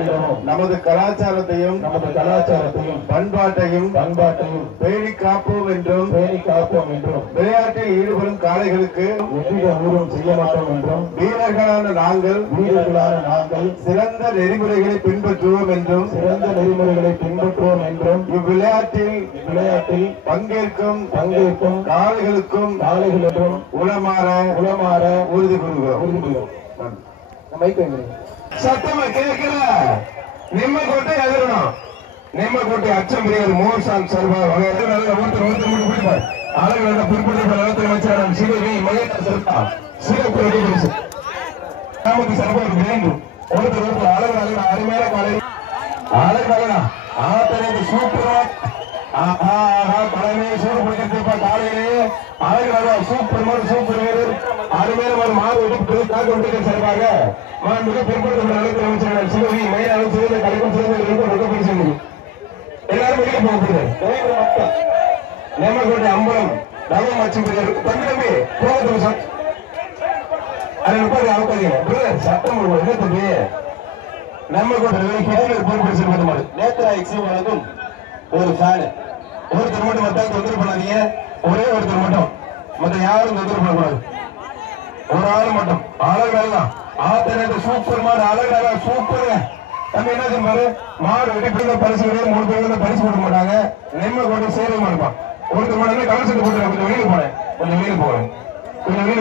கொண்டாடினோம். நமது கலாச்சாரத்தையும் பண்பாட்டையும் பேணி காப்போம் என்றும் விளையாட்டில் ஈடுபடும் காளைகளுக்கு எவ்வித ஊரும் செய்ய மாட்டோம் என்றும் வீரர்களான நாங்கள் சிறந்த நெறிமுறைகளை பின்பற்றுவோம் என்றும் இவ்விளையாட்டில் பங்கேற்கும் காளைகளுக்கும் உளமாற உறுதி கூறுகிறோம். சத்தமா கேட்கல. நிம்மக்கோட்டை எதிரணும். நிம்மக்கோட்டை அச்சம் பிரியார் மோர்சான் சர்வா ஒருத்தர் ஆளுநர் பிற்படுத்த நலத்துறை அமைச்சர் சிவகி மகேந்திர சர்வா சிறப்பு நமக்கு சர்வம் வேண்டும். ஒருத்தர் அழகு அருமையான காலை அழகு ஆத்தனை சூப்பரா தலைமையை சூடு பிடிக்கிறப்ப காலையிலே அழகு சூப்பர் வீரர் அருமையான மாறு எடுப்பு காக்க விட்டு சார்பாக மிக பிற்படுத்த நலத்துறை அமைச்சர் சிவகி மகேந்திர சிறந்த கலைக்கும் சிறந்த எல்லாரும் வெளியே போகப்படுது. நேமக்கோட்டை அம்பலம் நவம் மற்றும் தம்பி போக சட்டம் என்ன தம்பி நேமக்கோட்டை நேத்ரா எக்ஸிவனுக்கும் ஒரு ஃபேன் ஒருத்தர் மட்டும் மத்தால் தொந்தரவு பண்ணாதீங்க. ஒரே ஒருத்தர் மட்டும் மற்ற யாரும் தொந்தரவு பண்ணக்கூடாது. ஒரு ஆள் மட்டும் அழகாக ஆத்தனை சூப்பர் மாடு அழகாக சூப்பருங்க. நம்ம என்ன சொல்றாரு மாடு வெடிப்பிடிந்த பரிசு கிடையாது. 3 பேர் பரிசு கொடுக்க மாட்டாங்க. நெம்மக்கோட்டை சேவை மாடுப்பான். ஒருத்தர் மட்டும் கலர் சட்டு போட்டு கொஞ்சம் வெளியே போறேன் கொஞ்சம் வெளியே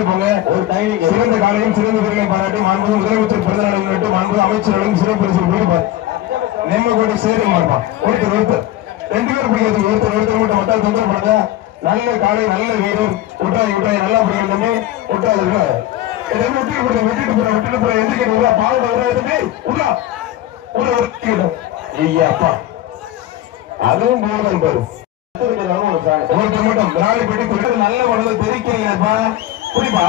போங்க. ஒரு டைமிங் சிறந்த காலையும் சிறந்த வீரர்களை பாராட்டி மாண்பு முதலமைச்சர் பிறந்தநாள் முன்னிட்டு மாண்பு அமைச்சர்களும் சிறப்பு பரிசு கொடுப்பார். நெம்மக்கோட்டை சேவை மாடுப்பான். ஒருத்தர் 2 பேர் பிடிக்கிறது. ஒருத்தர் மட்டும் மத்தால் தொந்தரவு பண்ணாங்க. நல்ல காலை நல்ல வீரர் விட்டாய் நல்லா பிடிக்கிறது விட்டாது விட்டுட்டு போற எந்திரிக்க பாவம் ஐயாப்பா அதுவும் போதும் பாரு. ஒருத்தர் மட்டும் ராணிப்பட்டி நல்ல உடம்பு தெரிக்கிறீங்கப்பா புரிப்பா.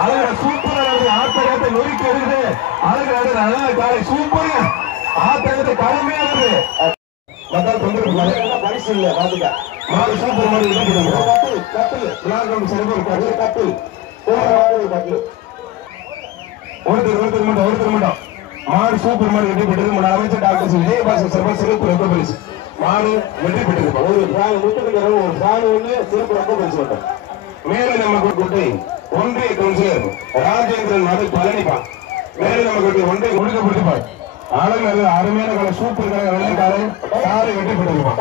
அழகா சூப்பரா ஆத்தகத்தை நொறுக்கி இருக்குது. அழகா நல்ல காலை சூப்பருங்க. ஆத்தகத்தை கடுமையா இருக்குது. மத்தால் தொந்தரவு பரிசு இல்ல பாத்துக்க மாடு சூப்பர் மாடு கட்டில் சிறப்பு கட்டில் ஒருத்தர் மட்டும் மாடு சூப்பர் மாடு வெற்றி பெற்றது. அமைச்சர் டாக்டர் விஜயபாஸ்கர் சர்வா சிறப்பு ரொம்ப பரிசு மாடு வெற்றி பெற்றிருப்போம். ஒரு சாணி ஒண்ணு சிறப்பு ரொம்ப பரிசு மட்டும். மேலே நம்ம கோட்டை ஒன்றிய கவுன்சிலர் ராஜேந்திரன் மது பழனிப்பா மேலே நம்ம கோட்டை ஒன்றிய கொடுக்கப்படுப்பார். அழகு அருமையான சூப்பர் வெள்ளைக்காலை காலை வெற்றி பெற்றிருப்பான்.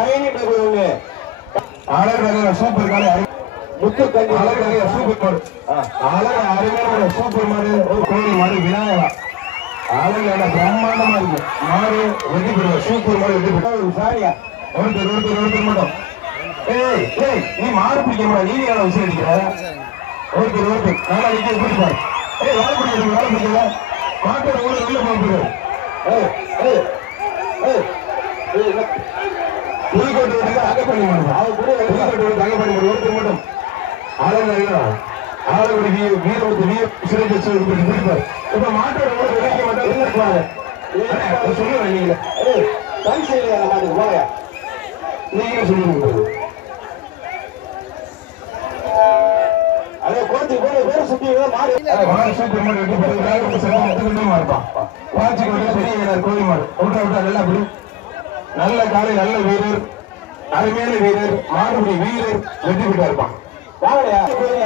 அழகு சூப்பர் காலை சூப்பர் மாடு அழகு அருமையான சூப்பர் மாடு கோழி மாடு விநாயகா அழகான பிரம்மாண்டமா இருக்கு. மாடு வெற்றி பெறுவ சூப்பர் மாடு வெற்றி பெற்ற சாரியா ஒருத்தர் மட்டும் நீ மாடு பிடிக்க முடியாது. நீ எவ்வளவு விஷயம் அடிக்கிற ஒருத்தர் நல்லா நிக்க பிடிப்பாரு. வேலை பிடிக்கல மாட்டோட உள்ள போகிறது. புதுக்கோட்டை அகப்பணி மாடு புதுக்கோட்டை அகப்பணி மாடு ஒருத்தர் மட்டும் அழகு ஆளுடைய வீரத்தை சிறப்பு பிடிப்பார். இப்ப மாட்டோட விளைக்க மாட்டாங்க சொல்லுவேன். நீங்க பரிசு இல்லையா மாட்டுக்கு போங்க நீங்க சொல்லுங்க. அதே கோச்சி பேர சுத்தி மாடு சூப்பர் மாடு வெட்டி மாடுப்பான். வாட்சி கோழி மாடு விட்டா நல்லா அப்படி நல்ல காலை நல்ல வீரர் அருமையான வீரர் மாடுபடி வீரர் வெற்றி பெற்றா இருப்பான்.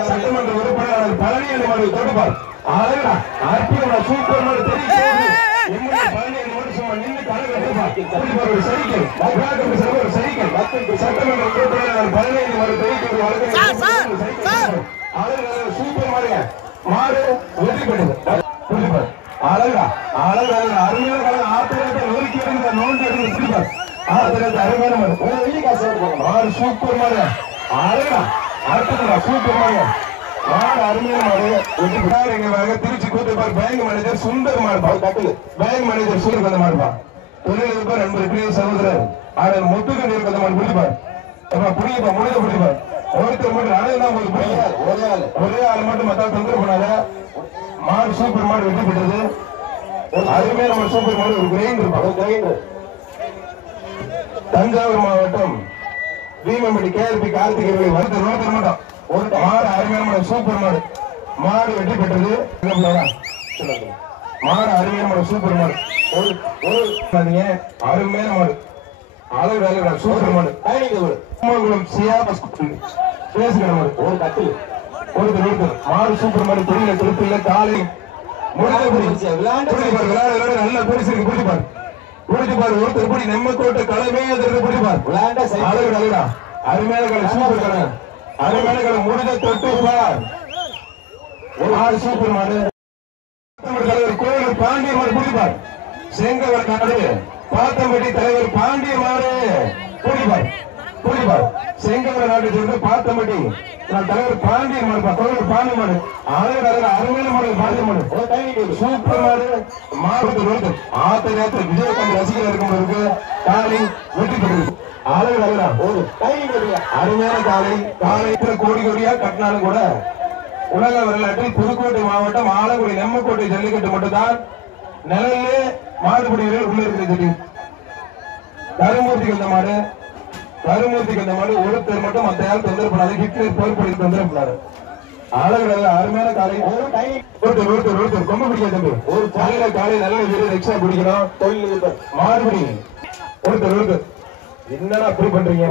சட்டமன்ற உறுப்பினர் பழனி மாடு தொடுப்பார். அழகா அற்புதமா சூப்பர் மாடு தெரியும். பழனி மாடு சும்மா நின்று கலந்து சைக்கிள் சட்டமன்ற உறுப்பினர் பழனி மாடு தெரிவிக்கிறது அழகு சூப்பர் மாடுங்க. மாடு வெற்றி பெற்றது. அழகா அருமையான கலந்து ஆத்திரத்தை நொறுக்கி இருந்த நோண்டி எடுத்து ஆத்திரத்தை அருமையான மாடு சூப்பர் மாடு அழகா அடுத்தது சூப்பர் மாடு அருமையான மாடு எங்க திருச்சி கூத்துப்பார் பேங்க் மேனேஜர் சுந்தர் மாடுப்பா கட்டில் பேங்க் மேனேஜர் சூரியர் கந்த மாடுப்பா தொழிலதிபர் நண்பர் சகோதரர் ஆடல் முத்துக்கண்ணீர் கந்த மாடு பிடிப்பார். புடிப்பா முடித பிடிப்பார். ஒருத்தர் மட்டும் அழகுதான் உங்களுக்கு பிடிக்காது. ஒரே ஆள் மட்டும் மத்தால் தொந்தரவு பண்ணாத. மாடு சூப்பர் மாடு வெற்றி பெற்றது. அருமையான ஒரு சூப்பர் மாடு ஒரு கிரைண்டர் இருப்பாங்க. தஞ்சாவூர் மாவட்டம் வீமம்பட்டி கேஆர்பி கார்த்திகை வருது நோக்கர் மட்டும் ஒரு மாடு அருமையான சூப்பர் மாடு மாடு வெற்றி பெற்றது. மாடு அருமையான சூப்பர் மாடு அருமையான மாடு அளவு வேலை சூப்பர் மாடு கும்பகுளம் சியாபஸ் பேசுகிற மாடு ஒரு கட்டில் ஒருத்தர் மாடு சூப்பர் மாடு தெரியல திருப்பி இல்ல காலை நல்ல பரிசு இருக்கு பிடிப்பார் பிடிப்பார் ஒருத்தர் படி நம்ம கோட்டை களமே பிடிப்பார் அளவு அழகா அருமையான கலை சூப்பர் கலை அருமையான கலை முடிஞ்ச தொட்டு ஒரு ஆறு சூப்பர் மாடு தலைவர் கோயில் பாண்டிய மாடு பிடிப்பார் செங்கவர் நாடு பாத்தம்பட்டி தலைவர் பாண்டிய மாடு பிடிப்பார் செங்கவர் நாட்டை சேர்ந்து பாத்தம்பட்டி தலைவர் பாண்டிய மாடு கோயில் பாண்டிய மாடு அருமையான மாடு பாண்டிய மாடு சூப்பர் மாடு மாடு ஆத்த நேரத்தில் விஜயகாந்த் ரசிகர் இருக்கும்போது காலை வெற்றி பெற்றது அருமையான காலை கோடி கோடியா கட்டினாலும் கூட உலக வரலாற்றில் புதுக்கோட்டை மாவட்டம் ஆலங்குடி நெம்மக்கோட்டை ஜல்லிக்கட்டு மட்டும்தான் நிலையிலே மாடுபிடி வீரர் உள்ள இருக்கிறது. கருமூர்த்திக்கு அந்த மாடு ஒருத்தர் மட்டும் மத்த யாரும் தொந்தரப்படாது ஹிட்லர் போர்படி தொந்தரப்படாது. ஆளுநர் அருமையான காலை ஒருத்தர் கொம்ப பிடிக்க தம்பி ஒரு காலை நல்ல வீரர் எக்ஸ்ட்ரா பிடிக்கணும் தொழில் மாடுபிடி ஒருத்தர் என்னடா அப்படி பண்றீங்க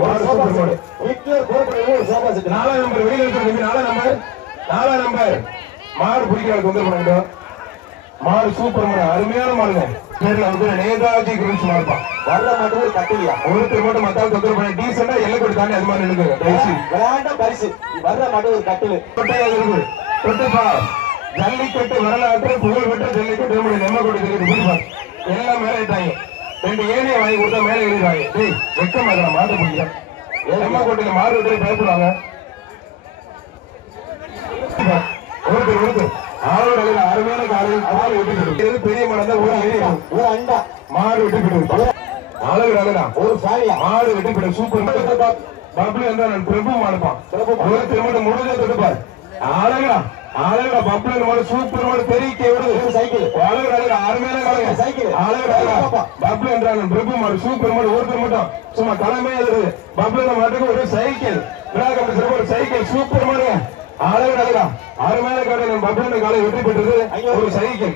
நாலாம் நம்பர் வெளியில் நாலாம் நம்பர் மாடு பிடிக்கிறார் தொந்தரவு பண்ணிட்டோம். மாடு சூப்பர் மாடு அருமையான மாடுங்க பேர்ல வந்து நேதாஜி கிரூஸ் மாடுப்பான் வர்ற மட்டும் கட்டியா ஒருத்தர் மட்டும் மத்தால் தொந்தரவு பண்ணி டீசெண்டா எல்லை கொடு தாண்டி அது மாதிரி நினைக்குங்க பரிசு வர்ற மட்டும் ஒரு கட்டில் தொட்டுப்பா ஜல்லிக்கட்டு வரலாற்று புகழ் பெற்ற ஜல்லிக்கட்டு நெம்மக்கோட்டை ஜல்லிக்கட்டு பிடிப்பார் எல்லாம் மேலே ஏட்டாங்க ரெண்டு ஏனையை வாங்கி கொடுத்தா மேலே எழுதிடுவாங்க வெக்கமா மாடு பிடிக்க நெம்மக்கோட்டையில மாடு விட்டு பயப்படுவாங்க. அருமையான காலை பெரிய ஒரு அண்டா மாடு வெட்டி ஒரு மாடு வெட்டி சூப்பர் பப்ளு என்றால் பிரபு மாடுப்பான் ஒரு திருமணம் முடிஞ்ச தொடுப்பார் அழகா பப்ளு மாடு சூப்பர் மாடு பெரிய சைக்கிள் அருமையான சைக்கிள் பப்ளு என்றால் பிரபு மாடு சூப்பர் மாடு ஒருத்தர் மட்டும் சும்மா தலைமையா இருக்குது பப்ளு மாட்டுக்கு ஒரு சைக்கிள் விழா ஒரு சைக்கிள் சூப்பர் மாடு அழகா அருமையான காலை பப்ளு காலை வெற்றி பெற்றது ஒரு சைக்கிள்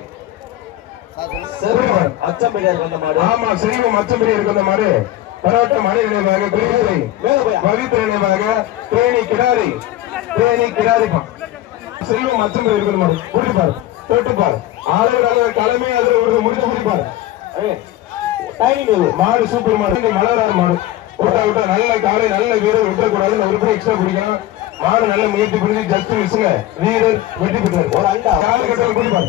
ஆமா செல்வம் அச்சம்பெரியா இருக்க அந்த மாடு பரோட்ட மணி நினைவாக பவித்திர நினைவாக தேனி கிடாரிப்பான் செல்வம் அச்சம்பெரியா இருக்கிற மாடு பிடிப்பார் தொட்டுப்பார் ஆளுநர் தலைமை அதுல ஒரு முடிச்சு பிடிப்பார் மாடு சூப்பர் மாடு மலராறு மாடு விட்டா நல்ல காலை நல்ல வீரர் விட்டக்கூடாது ஒரு ரூபாய் எக்ஸ்ட்ரா பிடிக்கும் மாடு நல்ல முயற்சி புரிஞ்சு ஜஸ்ட் மிஸ்ங்க வீரர் வெற்றி பெற்றார் ஒரு அண்டா கால கட்டல பிடிப்பார்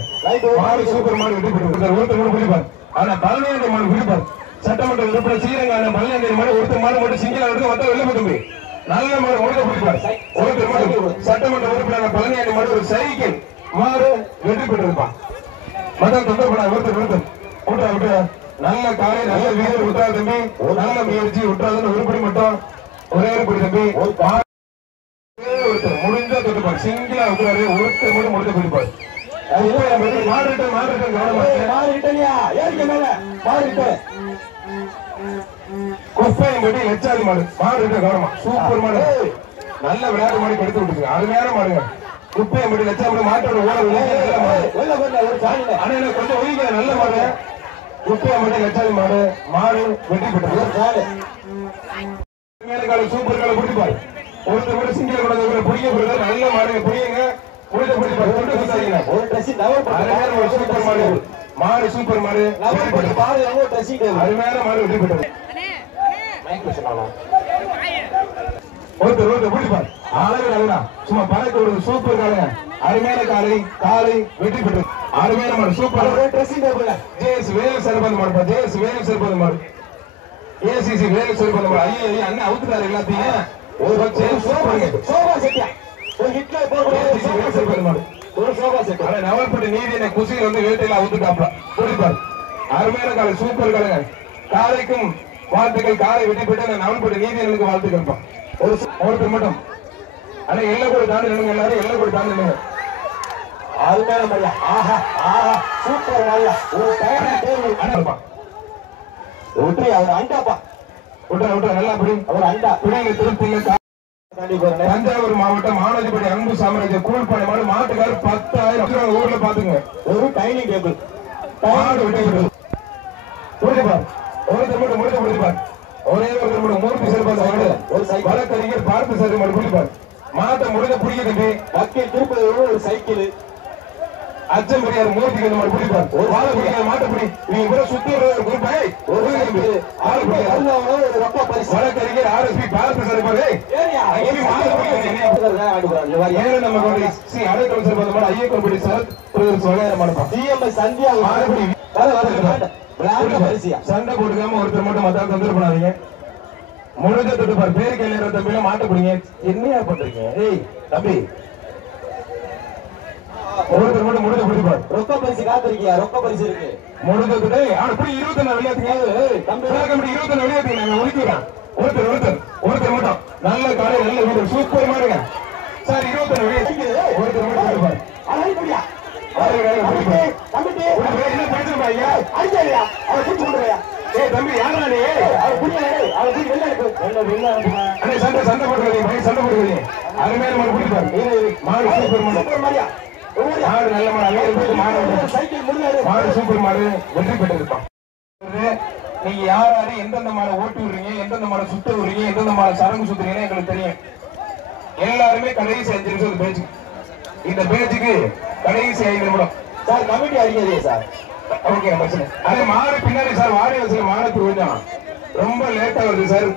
மாடு சூப்பர் மாடு வெற்றி பெற்றார் ஒருத்தர் கூட பிடிப்பார் ஆனா பழனியாண்டி மாடு பிடிப்பார் சட்டமன்ற உறுப்பினர் ஸ்ரீரங்கான பழனியாண்டி மாடு ஒருத்தர் மாடு மட்டும் சிங்கிளா எடுத்து மொத்தம் வெளில போட்டு நல்ல மாடு முடிக்க பிடிப்பார் ஒருத்தர் மாடு சட்டமன்ற உறுப்பினர் பழனியாண்டி மாடு ஒரு சைக்கிள் மாடு வெற்றி பெற்றிருப்பான் மதம் தொந்தரப்படா ஒருத்தர் விட்டா நல்ல காலை நல்ல வீரர் விட்டா தம்பி நல்ல முயற்சி விட்டாதுன்னு உருப்படி மட்டும் ஒரே ஒரு தம்பி ஒருத்தர் முடிஞ்சா தொட்டுப்பார் சிங்கிளா விட்டுறாரு ஒருத்தர் மட்டும் முடிஞ்ச பிடிப்பார் குப்பையம்பட்டி லட்சாதி மாடு மாடு கவனமா சூப்பர் மாடு நல்ல விளையாட்டு மாடு எடுத்து விட்டுருங்க அருமையான மாடுங்க குப்பையம்பட்டி லட்சாதி மாட்டோட ஓட கொஞ்சம் ஒதுங்க நல்ல மாடு குப்பையம்பட்டி லட்சாதி மாடு மாடு வெட்டி பெற்றது சூப்பர் காலை பிடிப்பாரு ஒருத்தர் கூட சிங்கிள் கூட பிடிக்க போறது நல்ல மாடு பிடிங்க மாடு சூப்பர் மாடு அருமையான மாடு வெற்றி பெற்றது ஒருத்தர் பிடிப்பார் அழகு சும்மா பறக்க ஒரு சூப்பர் காலைங்க அருமையான காலை வெற்றி பெற்றது அருமையான மாடு சூப்பர் ஜேஎஸ் வேலு சர்பந்த மாடு ஜேஎஸ் வேலு சர்பந்த மாடு ஏசிசி வேலு சர்பந்த மாடு ஐயா அண்ணன் அவுத்துட்டாரு எல்லாத்தையும் ஒரு நவல்பட்டி நீதியை குசியில் வந்து வேட்டையில அவுத்துட்டாப்ல பிடிப்பார் அருமையான காலை சூப்பர் காலைங்க காலைக்கும் வாழ்த்துக்கள் காலை வெட்டி போயிட்டு நவல்பட்டி நீதியனுக்கு வாழ்த்துக்கள் ஒருத்தர் மட்டும் ஆனா எல்லை கூட தாண்டி நினைங்க எல்லாரும் எல்லை கூட தாண்டி நினைங்க அருமையான மாதிரியா ஆஹா ஆஹா சூப்பர் மாதிரியா ஒரு அவர் அண்டாப்பா விட்டுற நல்லா அப்படி அவர் அண்டா பிள்ளைங்க திருப்தி தஞ்சாவூர் மாவட்டம் ஆனதிபடி அன்பு சாம்ராஜ்ய கூழ்பானை மாடு மாட்டுக்காரு 10,000 ஊர்ல பாத்துங்க ஒரு டைனிங் டேபிள் மாடு வெட்டி முடிப்பார் ஒருத்தர் மட்டும் முடிப்பார் ஒரே ஒருத்தர் மட்டும் மூர்த்தி சிறப்பாக ஒரு வழக்கறிஞர் பார்த்து சார் மட்டும் முடிப்பார் மாட்ட முடிஞ்ச புடிக்க தம்பி வக்கீல் திருப்பதி ஒரு சைக்கிள் அச்சம் பெரியார் மூர்த்திக்கு இந்த மாதிரி பிடிப்பார் ஒரு வாழை பிடிக்காத மாட்ட பிடி நீங்க கூட சுத்தி ஒரு குரூப் ஒரு ரொக்க பரிசு வழக்கறிஞர் RSP பார்த்து சார் பாரு ஏன்னா நம்ம அடைக்கலம் சார் பார்த்த மாதிரி ஐயக்கல் படி சார் வகையான மாட்டோம் CMS சந்தியா சண்டை போட்டுக்காம ஒருத்தர் மட்டும் மத்தால் தொந்தரவு பண்ணாதீங்க முடிஞ்ச தொட்டுப்பார் பேரு கேள்வி தம்பி மாட்ட பிடிங்க என்னையா பண்றீங்க ஏய் தம்பி ஒருத்தர் மட்டும் முடிஞ்ச பிடிப்பார் ரொக்க பரிசு காத்திருக்கியா ரொக்க பரிசு இருக்கு முடிஞ்சது அப்படி 24 விளையாட்டுங்க தம்பி 24 விளையாட்டு நாங்க ஒதுக்கிறோம் ஒருத்தர் மட்டும் நல்ல காலை நல்ல வீடு சூப்பர் மாடுங்க சார் 24 விளையாட்டு ஒருத்தர் மட்டும் பிடிப்பார் அழைப்படியா தம்பி யாரு சண்டை போட்டு அருமையான மாடு பிடிப்பார் மாடு சூப்பர் மாடு மாடு நல்ல மாடு சூப்பர் மாடு வெற்றி பெற்றிருப்பான் நீங்க யாரு எந்தெந்த மாடை ஓட்டி விடுறீங்க எந்தெந்த மாடை சுத்த விடுறீங்க எந்தெந்த மாடை சரங்கு சுத்துறீங்கன்னு எங்களுக்கு தெரியும் எல்லாருமே கடைசி 5 நிமிஷம் பேச்சு இந்த பேச்சுக்கு கடைசி 5 நிமிடம் சார் கமிட்டி அடிக்காதீங்க சார் ஓகே அதே மாடு பின்னாடி சார் வாடி வசதி மாடத்துக்கு கொஞ்சம் ரொம்ப லேட்டா வருது சார்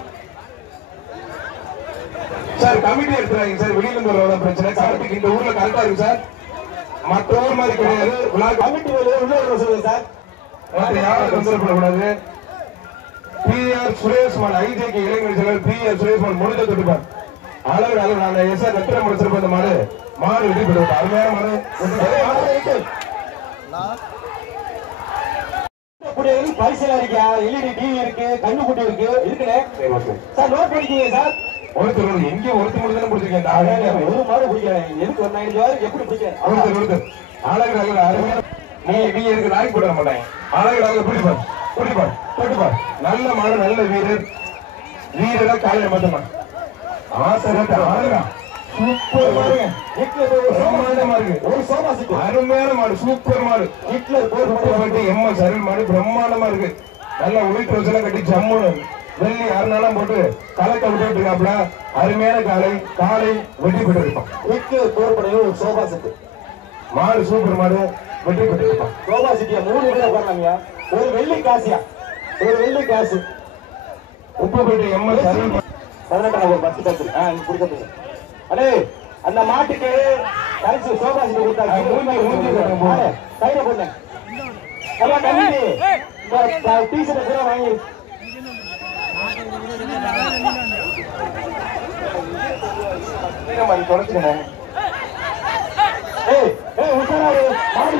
சார் கமிட்டி எடுத்துறாங்க சார் வெளியில இருந்து வர பிரச்சனை கரெக்டுக்கு இந்த ஊர்ல கரெக்டா இருக்கு சார் மற்ற ஊர் மாதிரி கிடையாது கமிட்டி உள்ள சொல்லுங்க சார் யாரும் தொந்தரவு பண்ணக்கூடாது PR சுரேஷ்மான் ஐஜேகே இளைஞர் செயலர் PR சுரேஷ்மான் முடிஞ்ச தொட்டுப்பார் அளவு நான் எஸ்ஆர் கத்திர முடிச்சிருப்ப இந்த மாடு வெற்றி பெறுவார் அருமையான மாடு பரிசல் இருக்கா LED டிவி இருக்கு கண்ணுக்குட்டி இருக்கு இருக்குன்னு சார் நோட் பண்ணிக்கீங்க சார் ஒருத்தர் எங்க ஒருத்தர் முடிஞ்சு பிடிச்சிருக்கேன் ஒரு மாடு பிடிக்கிறேன் எதுக்கு ஒரு 9 எப்படி பிடிக்கிறேன் ஒருத்தர் அழகு அருமையான நீ எதுக்கு நாய் போட மாட்டாங்க அழகு பிடிப்பார் நல்ல மாடு நல்ல வீரரா காலையில மட்டுமா சூப்பர் மாடுங்க பிரம்மாண்டமா இருக்கு ஒரு சோமாசிக்கு அருமையான மாடு சூப்பர் மாடு ஹிட்லர் போட்டு MS அருள் மாடு பிரம்மாண்டமா இருக்கு நல்ல ஒயிட் ரோஸ் எல்லாம் கட்டி ஜம்முன்னு வெள்ளி 6 நாளாம் போட்டு கலக்க விட்டு இருக்காப்ல அருமையான காலை வெற்றி பெற்று இருப்பான் ஹிட்லர் போர்படைய ஒரு சோமாசிக்கு மாடு சூப்பர் மாடு வெற்றி பெற்று இருப்பான் சோமாசிட்டியா 3 பேர் போறாங்க ஒரு வெள்ளி காசு உப்புப்பேட்டை MS அருள் 18 ஒரு 10 காசு கொடுக்க அடே அந்த மாட்டுக்கு கரைச்சு சோபா செஞ்சு கொடுத்தாங்க கையில போட்டேன் எல்லாம் கம்மி டீஷர்ட் கூட வாங்கி தொலைச்சுக்கணும் உட்காராரு மாடு